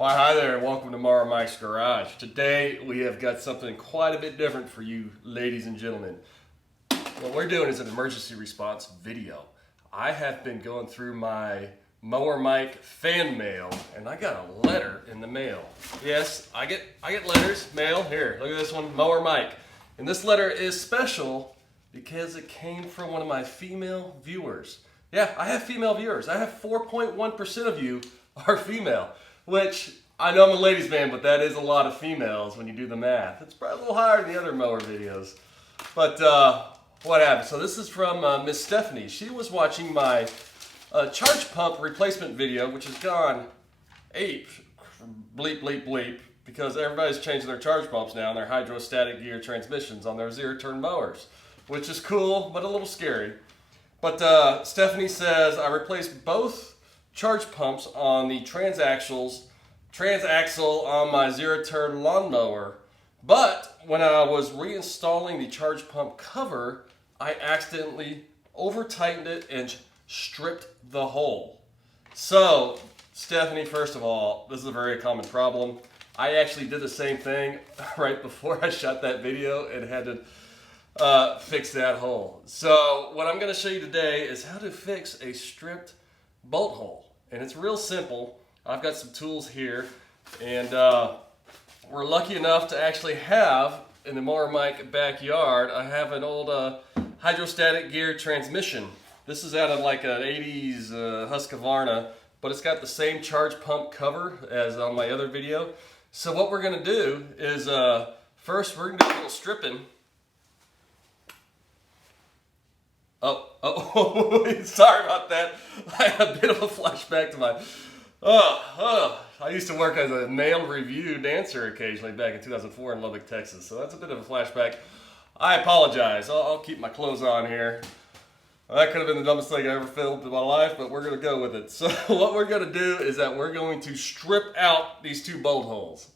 Why, hi there, and welcome to Mower Mike's Garage. Today we have got something quite a bit different for you, ladies and gentlemen. What we're doing is an emergency response video. I have been going through my Mower Mike fan mail, and I got a letter in the mail. Yes, I get letters, mail. Here, look at this one, Mower Mike. And this letter is special because it came from one of my female viewers. Yeah, I have female viewers. I have 4.1% of you are female. Which, I know I'm a ladies man, but that is a lot of females when you do the math. It's probably a little higher than the other mower videos. But what happened? So this is from Miss Stephanie. She was watching my charge pump replacement video, which has gone ape, bleep, bleep, bleep, because everybody's changing their charge pumps now and their hydrostatic gear transmissions on their zero-turn mowers, which is cool, but a little scary. But Stephanie says, I replaced both charge pumps on the transaxle on my zero-turn lawnmower, but when I was reinstalling the charge pump cover, I accidentally over-tightened it and stripped the hole. So, Stephanie, first of all, this is a very common problem. I actually did the same thing right before I shot that video and had to fix that hole. So, what I'm going to show you today is how to fix a stripped bolt hole. And it's real simple. I've got some tools here, and we're lucky enough to actually have in the Mower Mike backyard, I have an old hydrostatic gear transmission. This is out of like an 80s Husqvarna, but it's got the same charge pump cover as on my other video. So what we're going to do is first we're going to do a little stripping. Oh, sorry about that. I had a bit of a flashback to my, I used to work as a nail review dancer occasionally back in 2004 in Lubbock, Texas. So that's a bit of a flashback. I apologize. I'll keep my clothes on here. That could have been the dumbest thing I ever filmed in my life, but we're going to go with it. So what we're going to do is that we're going to strip out these two bolt holes.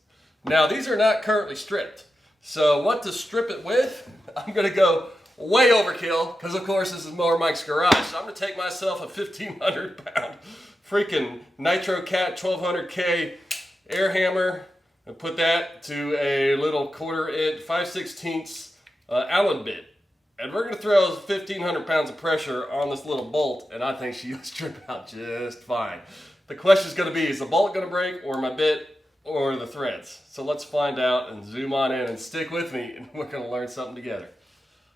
Now, these are not currently stripped. So what to strip it with, I'm going to go way overkill, because of course this is Mower Mike's Garage. So I'm going to take myself a 1,500 pound freaking Nitro Cat 1200K air hammer and put that to a little 1/4 inch, 5/16 Allen bit. And we're going to throw 1,500 pounds of pressure on this little bolt, and I think she'll strip out just fine. The question is going to be, is the bolt going to break, or my bit, or the threads? So let's find out and zoom on in and stick with me, and we're going to learn something together.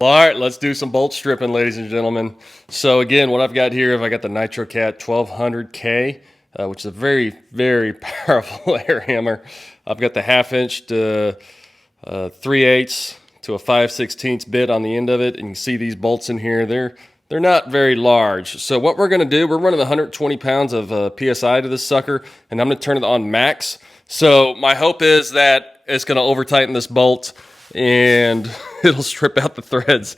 All right, let's do some bolt stripping, ladies and gentlemen. So again, what I've got here is I got the Nitro Cat 1200K, which is a very, very powerful air hammer. I've got the 1/2 inch to 3/8 to a 5/16 bit on the end of it, and you can see these bolts in here. They're not very large. So what we're going to do, we're running 120 pounds of PSI to this sucker, and I'm going to turn it on max. So my hope is that it's going to over tighten this bolt and it'll strip out the threads.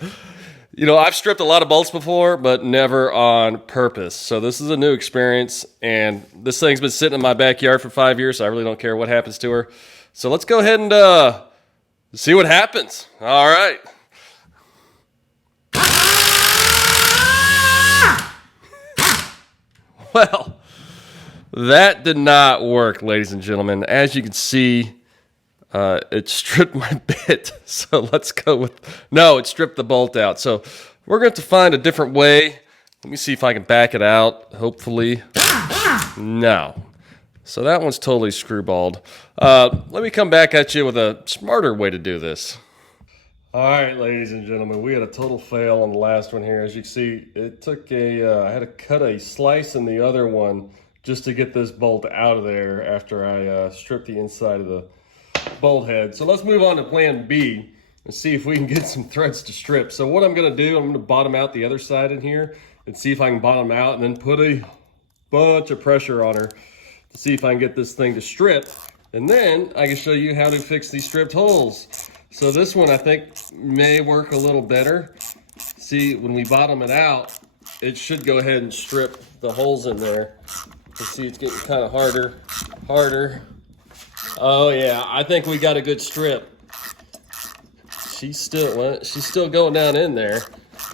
You know, I've stripped a lot of bolts before, but never on purpose. So this is a new experience, and this thing's been sitting in my backyard for 5 years, so I really don't care what happens to her. So let's go ahead and see what happens. All right. Well, that did not work, ladies and gentlemen. As you can see, it stripped my bit. So let's go with, no, it stripped the bolt out. So we're going to find a different way. Let me see if I can back it out, hopefully. No. So that one's totally screwballed. Let me come back at you with a smarter way to do this. All right, ladies and gentlemen, we had a total fail on the last one here. As you can see, it took I had to cut a slice in the other one just to get this bolt out of there after I stripped the inside of the bolt head. So let's move on to plan B and see if we can get some threads to strip. So what I'm going to do, I'm going to bottom out the other side in here and see if I can bottom out and then put a bunch of pressure on her to see if I can get this thing to strip. And then I can show you how to fix these stripped holes. So this one I think may work a little better. See, when we bottom it out, it should go ahead and strip the holes in there. You see it's getting kind of harder. Oh yeah, I think we got a good strip. She's still going down in there,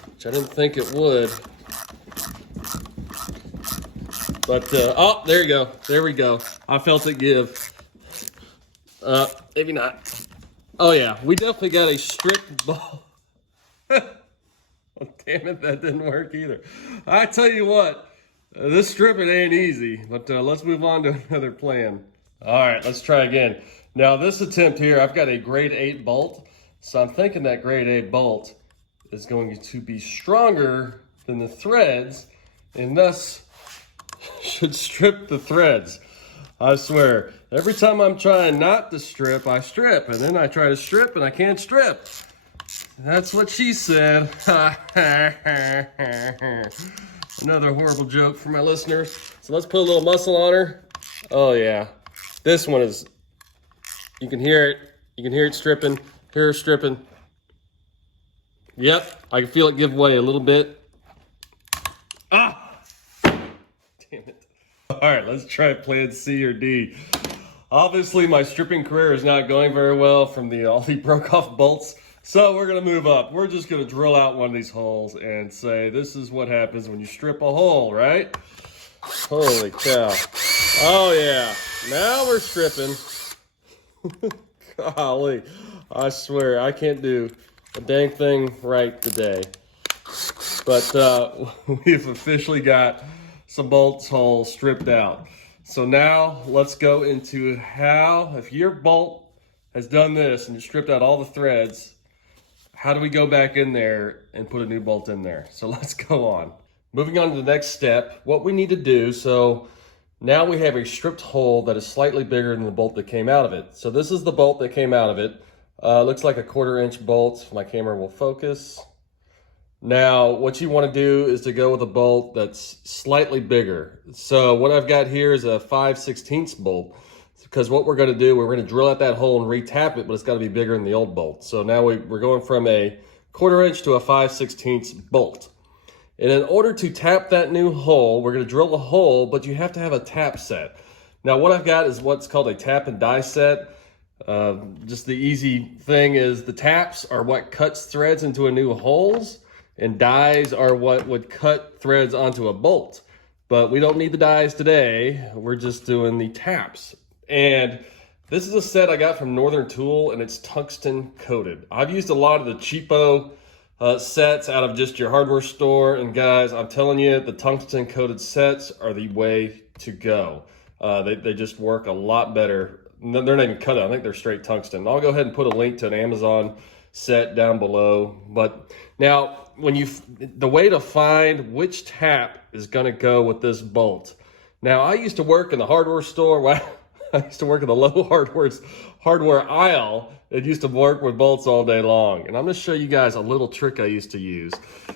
which I didn't think it would. But, oh, there you go. There we go. I felt it give. Maybe not. Oh yeah, we definitely got a stripped ball. Oh, damn it, that didn't work either. I tell you what, this stripping ain't easy, but let's move on to another plan. All right, let's try again. Now this attempt here, I've got a grade 8 bolt, so I'm thinking that grade 8 bolt is going to be stronger than the threads, and thus should strip the threads. I swear, every time I'm trying not to strip, I strip, and then I try to strip and I can't strip. That's what she said. Another horrible joke for my listeners. So let's put a little muscle on her. Oh yeah, this one is, you can hear it. You can hear it stripping, hear her stripping. Yep, I can feel it give way a little bit. Ah, damn it. All right, let's try plan C or D. Obviously, my stripping career is not going very well from all the broke off bolts. So we're gonna move up. We're just gonna drill out one of these holes and say, this is what happens when you strip a hole, right? Holy cow. Oh yeah, now we're stripping. Golly, I swear, I can't do a dang thing right today. But we've officially got some bolts holes stripped out. So now let's go into how, if your bolt has done this and you stripped out all the threads, how do we go back in there and put a new bolt in there? So let's go on. Moving on to the next step, what we need to do, so now we have a stripped hole that is slightly bigger than the bolt that came out of it. So this is the bolt that came out of it. Looks like a 1/4 inch bolt. My camera will focus. Now, what you want to do is to go with a bolt that's slightly bigger. So what I've got here is a 5/16 bolt. Because what we're going to do, we're going to drill out that hole and re-tap it, but it's got to be bigger than the old bolt. So now we're going from a 1/4 inch to a 5/16 bolt. And in order to tap that new hole, we're going to drill a hole, but you have to have a tap set. Now what I've got is what's called a tap and die set. Just the easy thing is the taps are what cuts threads into a new holes, and dies are what would cut threads onto a bolt. But we don't need the dies today. We're just doing the taps. And this is a set I got from Northern Tool, and it's tungsten coated. I've used a lot of the cheapo sets out of just your hardware store, and guys, I'm telling you, the tungsten coated sets are the way to go. They just work a lot better. They're not even cut out. I think they're straight tungsten. I'll go ahead and put a link to an Amazon set down below. But now, the way to find which tap is going to go with this bolt. Now, I used to work in the hardware store. Well, I used to work in the low hardware aisle. It used to work with bolts all day long. And I'm going to show you guys a little trick I used to use.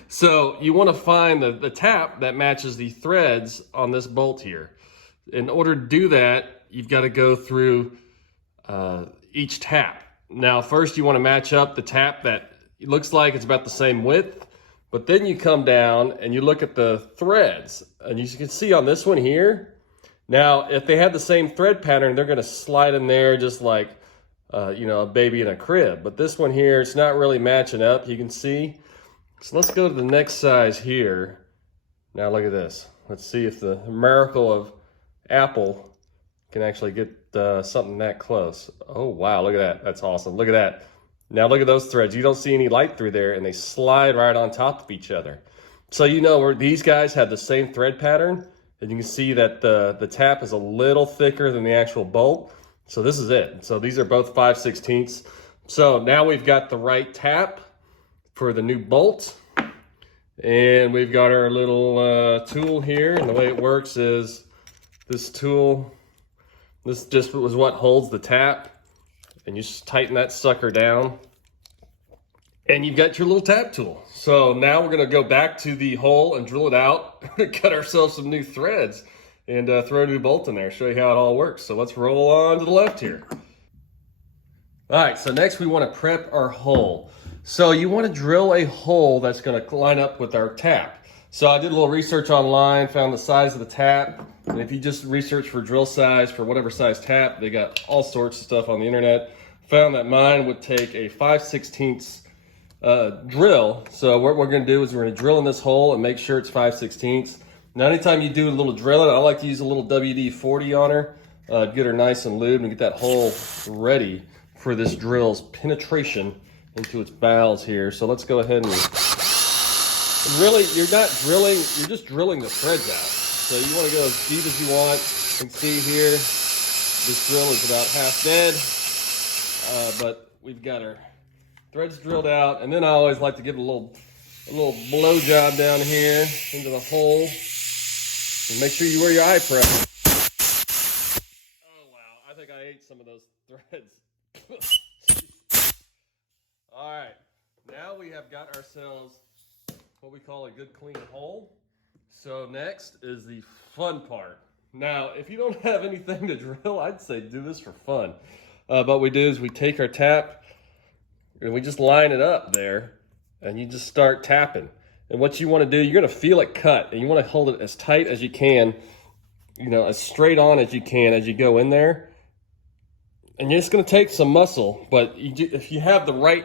So you want to find the tap that matches the threads on this bolt here. In order to do that, you've got to go through each tap. Now, first you want to match up the tap that looks like it's about the same width, but then you come down and you look at the threads, and you can see on this one here, now if they have the same thread pattern, they're going to slide in there just like a baby in a crib. But this one here, it's not really matching up, you can see. So let's go to the next size here. Now look at this. Let's see if the miracle of Apple can actually get something that close. Oh wow, look at that. That's awesome. Look at that. Now look at those threads. You don't see any light through there, and they slide right on top of each other. So you know where these guys have the same thread pattern, and you can see that the tap is a little thicker than the actual bolt. So this is it. So these are both 5/16. So now we've got the right tap for the new bolt, and we've got our little tool here. And the way it works is this tool, this just was what holds the tap, and you just tighten that sucker down, and you've got your little tap tool. So now we're gonna go back to the hole and drill it out, cut ourselves some new threads, and throw a new bolt in there, show you how it all works. So let's roll on to the left here. All right, so next we wanna prep our hole. So you wanna drill a hole that's gonna line up with our tap. So I did a little research online, found the size of the tap, and if you just research for drill size for whatever size tap, they got all sorts of stuff on the internet. Found that mine would take a 5/16 drill. So what we're gonna do is we're gonna drill in this hole and make sure it's 5/16. Now, anytime you do a little drilling, I like to use a little WD-40 on her, get her nice and lubed and get that hole ready for this drill's penetration into its bowels here. So let's go ahead and really, you're not drilling, you're just drilling the threads out. So you want to go as deep as you want. You can see here, this drill is about half dead, but we've got our threads drilled out. And then I always like to give it a little blow job down here into the hole. And make sure you wear your eye prep. Oh wow, I think I ate some of those threads. All right, now we have got ourselves what we call a good clean hole. So next is the fun part. Now, if you don't have anything to drill, I'd say do this for fun. But what we do is we take our tap and we just line it up there and you just start tapping. And what you want to do, you're going to feel it cut and you want to hold it as tight as you can, you know, as straight on as you can as you go in there. And it's going to take some muscle, but if you have the right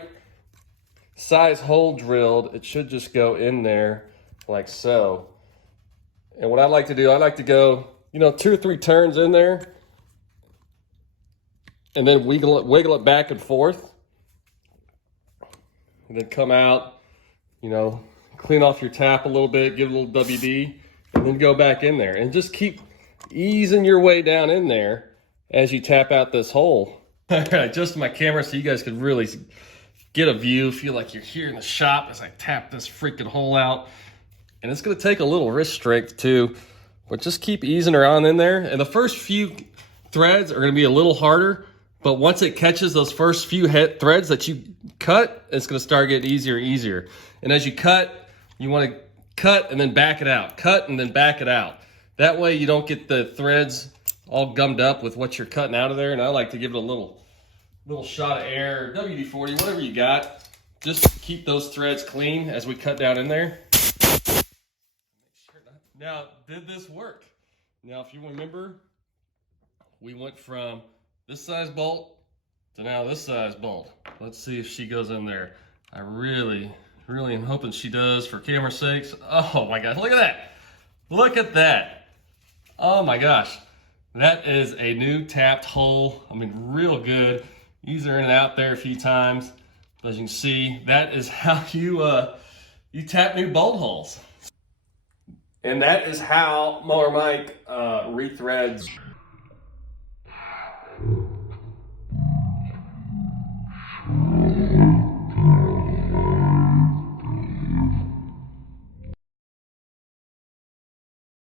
size hole drilled, it should just go in there like so. And what I like to do, I like to go, you know, 2 or 3 turns in there and then wiggle it back and forth. And then come out, you know, clean off your tap a little bit, give it a little WD, and then go back in there. And just keep easing your way down in there as you tap out this hole. All right, adjust my camera so you guys can really get a view, feel like you're here in the shop as I tap this freaking hole out. And it's gonna take a little wrist strength too, but just keep easing her on in there. And the first few threads are gonna be a little harder, but once it catches those first few threads that you cut, it's gonna start getting easier and easier. And as you cut, you wanna cut and then back it out. Cut and then back it out. That way you don't get the threads all gummed up with what you're cutting out of there. And I like to give it a little shot of air, WD-40, whatever you got. Just keep those threads clean as we cut down in there. Now, did this work? Now, if you remember, we went from this size bolt to now this size bolt. Let's see if she goes in there. I really am hoping she does for camera sakes. Oh my gosh, look at that. Look at that. Oh my gosh. That is a new tapped hole. I mean, real good. Use her in and out there a few times. As you can see, that is how you tap new bolt holes. And that is how Mower Mike rethreads